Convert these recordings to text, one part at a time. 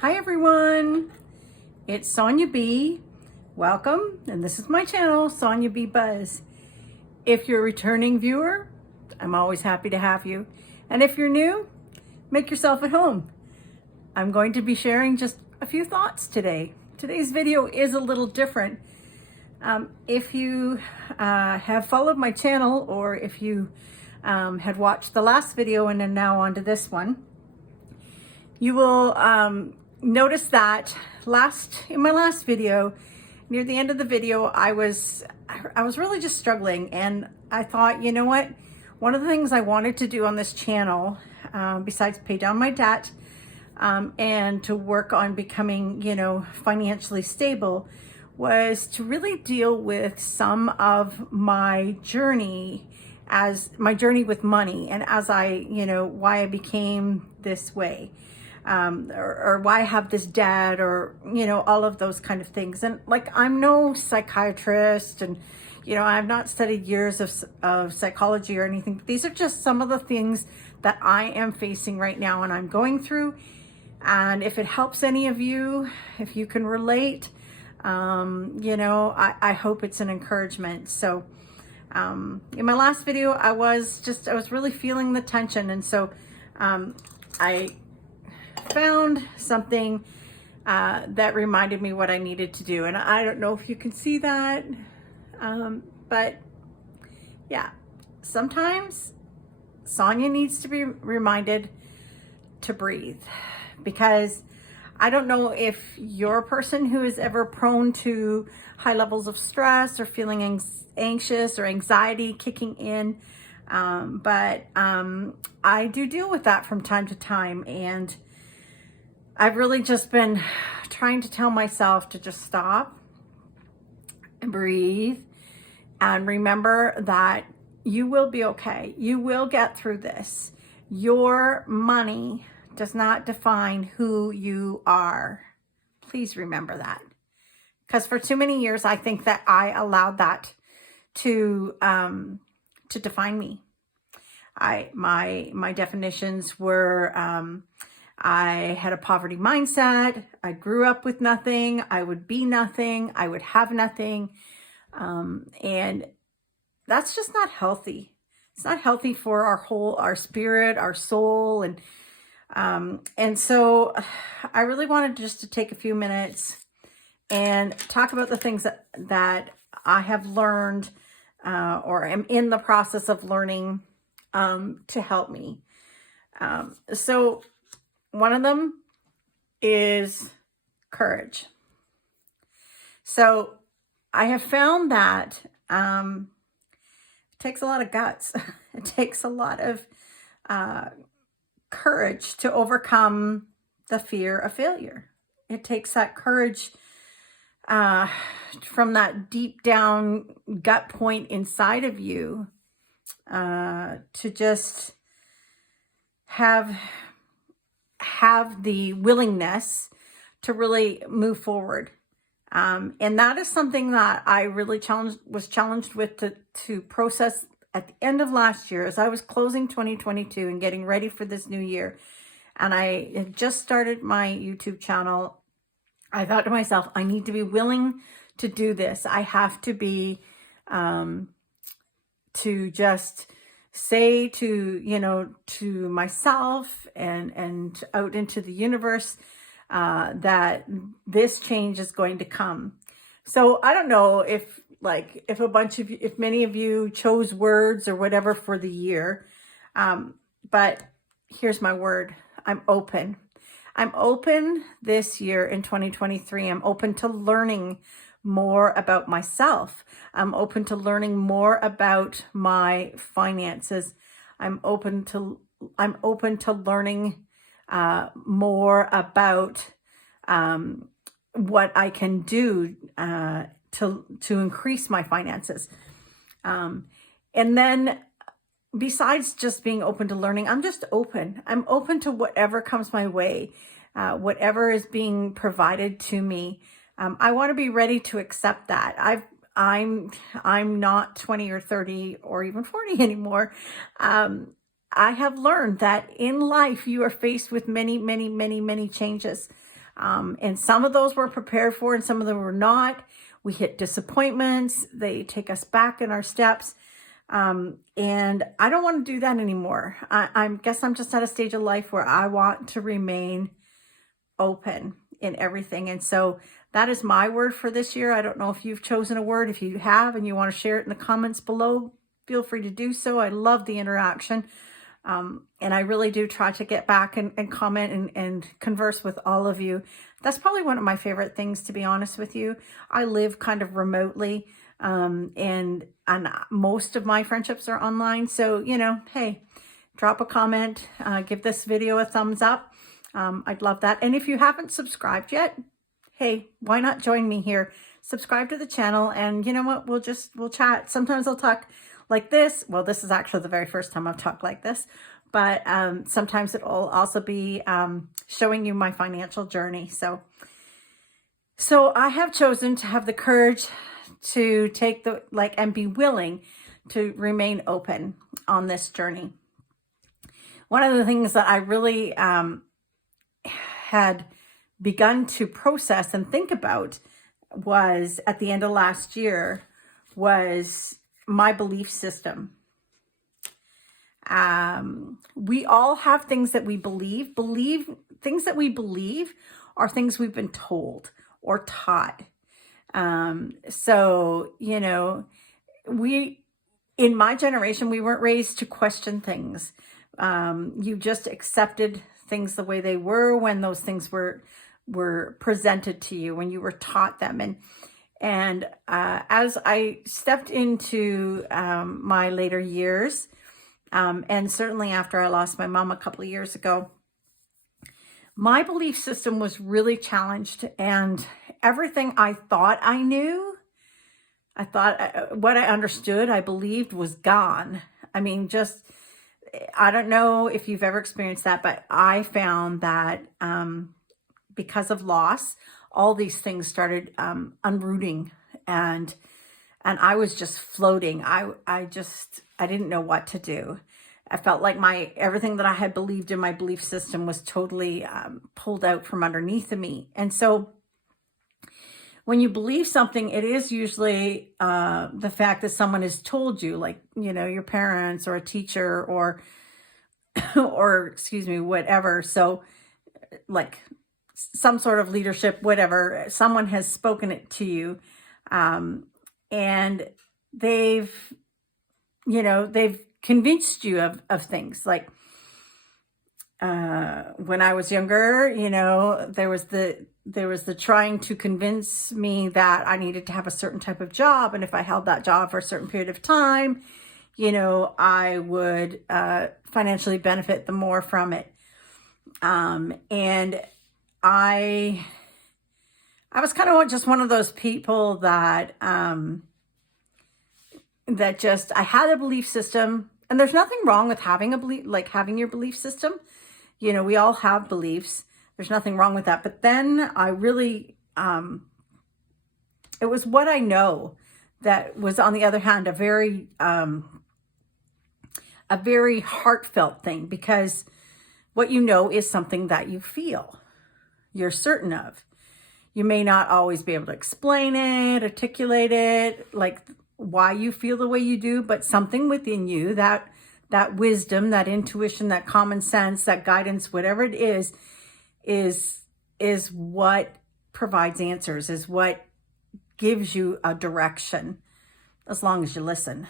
Hi everyone, it's Sonia B. Welcome, and this is my channel, Sonia B Buzz. If you're a returning viewer, I'm always happy to have you. And if you're new, make yourself at home. I'm going to be sharing just a few thoughts today. Today's video is a little different. If you have followed my channel, or if you had watched the last video and are now onto this one, you will notice that in my last video, near the end of the video, I was really just struggling, and I thought, you know what? One of the things I wanted to do on this channel, besides pay down my debt and to work on becoming, financially stable, was to really deal with some of my journey with money, and as why I became this way. Or why I have this debt, or, all of those kind of things. And I'm no psychiatrist, and, I've not studied years of psychology or anything. These are just some of the things that I am facing right now and I'm going through. And if it helps any of you, if you can relate, I hope it's an encouragement. So, in my last video, I was really feeling the tension. And so, I found something that reminded me what I needed to do. And I don't know if you can see that, but yeah, sometimes Sonia needs to be reminded to breathe, because I don't know if you're a person who is ever prone to high levels of stress or feeling anxious or anxiety kicking in, but I do deal with that from time to time. And I've really just been trying to tell myself to just stop and breathe and remember that you will be okay. You will get through this. Your money does not define who you are. Please remember that. Because for too many years, I think that I allowed that to define me. My definitions were, I had a poverty mindset. I grew up with nothing. I would be nothing. I would have nothing. And that's just not healthy. It's not healthy for our spirit, our soul. And so I really wanted just to take a few minutes and talk about the things that I have learned, or am in the process of learning, to help me. So one of them is courage. So I have found that it takes a lot of guts. It takes a lot of courage to overcome the fear of failure. It takes that courage from that deep down gut point inside of you to just have the willingness to really move forward. And that is something that I really was challenged with to process at the end of last year, as I was closing 2022 and getting ready for this new year. And I had just started my YouTube channel. I thought to myself, I need to be willing to do this. I have to be, to just say to myself and out into the universe, that this change is going to come. So I don't know if many of you chose words or whatever for the year. But here's my word. I'm open. I'm open this year in 2023. I'm open to learning more about myself. I'm open to learning more about my finances. I'm open to learning more about what I can do to increase my finances. And then besides just being open to learning, I'm just open. I'm open to whatever comes my way, whatever is being provided to me. I want to be ready to accept that. I'm not 20 or 30 or even 40 anymore. I have learned that in life you are faced with many, many, many, many changes. And some of those we're prepared for and some of them were not. We hit disappointments. They take us back in our steps. And I don't want to do that anymore. I guess I'm just at a stage of life where I want to remain open in everything. And so that is my word for this year. I don't know if you've chosen a word. If you have and you want to share it in the comments below, feel free to do so. I love the interaction. And I really do try to get back and comment and converse with all of you. That's probably one of my favorite things, to be honest with you. I live kind of remotely, and most of my friendships are online. So, you know, hey, drop a comment, give this video a thumbs up. I'd love that. And if you haven't subscribed yet, hey, why not join me here? Subscribe to the channel, and you know what? We'll chat. Sometimes I'll talk like this. Well, this is actually the very first time I've talked like this, but sometimes it will also be showing you my financial journey. So I have chosen to have the courage to take and be willing to remain open on this journey. One of the things that I really had begun to process and think about was at the end of last year was my belief system. We all have things that we believe. Things that we believe are things we've been told or taught. So, you know, in my generation, we weren't raised to question things. You just accepted things the way they were when those things were presented to you, when you were taught them. And as I stepped into my later years, and certainly after I lost my mom a couple of years ago, my belief system was really challenged, and everything I thought I knew, what I understood, I believed was gone. I mean, I don't know if you've ever experienced that, but I found that because of loss, all these things started unrooting, and I was just floating. I didn't know what to do. I felt like everything that I had believed in my belief system was totally pulled out from underneath of me. And so when you believe something, it is usually the fact that someone has told you, like, you know, your parents or a teacher or excuse me, whatever. So like some sort of leadership, whatever, someone has spoken it to you. And they've convinced you of things. Like when I was younger, you know, there was the trying to convince me that I needed to have a certain type of job, and if I held that job for a certain period of time, you know, I would financially benefit the more from it. And I was kind of just one of those people that I had a belief system, and there's nothing wrong with having a belief, like having your belief system. You know, we all have beliefs. There's nothing wrong with that. But then I really, it was what I know that was, on the other hand, a very heartfelt thing, because what you know is something that you feel, you're certain of. You may not always be able to explain it, articulate it, like why you feel the way you do, but something within you, that wisdom, that intuition, that common sense, that guidance, whatever it is what provides answers, is what gives you a direction, as long as you listen.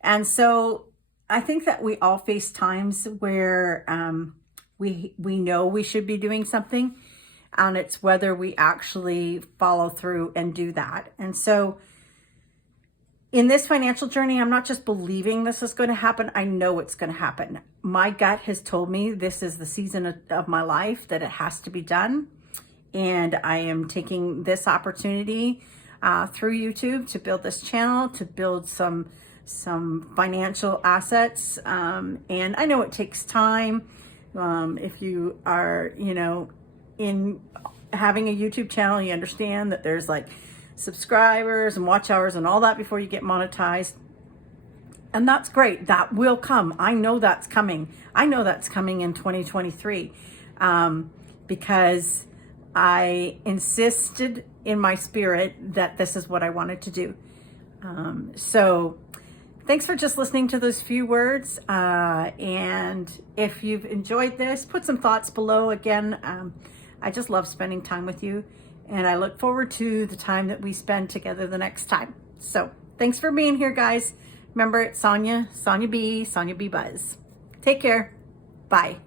And so I think that we all face times where we know we should be doing something, and it's whether we actually follow through and do that. And so in this financial journey, I'm not just believing this is going to happen. I know it's going to happen. My gut has told me this is the season of my life that it has to be done. And I am taking this opportunity through YouTube to build this channel, to build some financial assets. And I know it takes time. If you are, you know, in having a YouTube channel, you understand that there's like subscribers and watch hours and all that before you get monetized. And that's great. That will come. I know that's coming. I know that's coming in 2023 because I insisted in my spirit that this is what I wanted to do. So thanks for just listening to those few words. And if you've enjoyed this, put some thoughts below. Again, I just love spending time with you, and I look forward to the time that we spend together the next time. So thanks for being here, guys. Remember, it's Sonia B Buzz. Take care. Bye.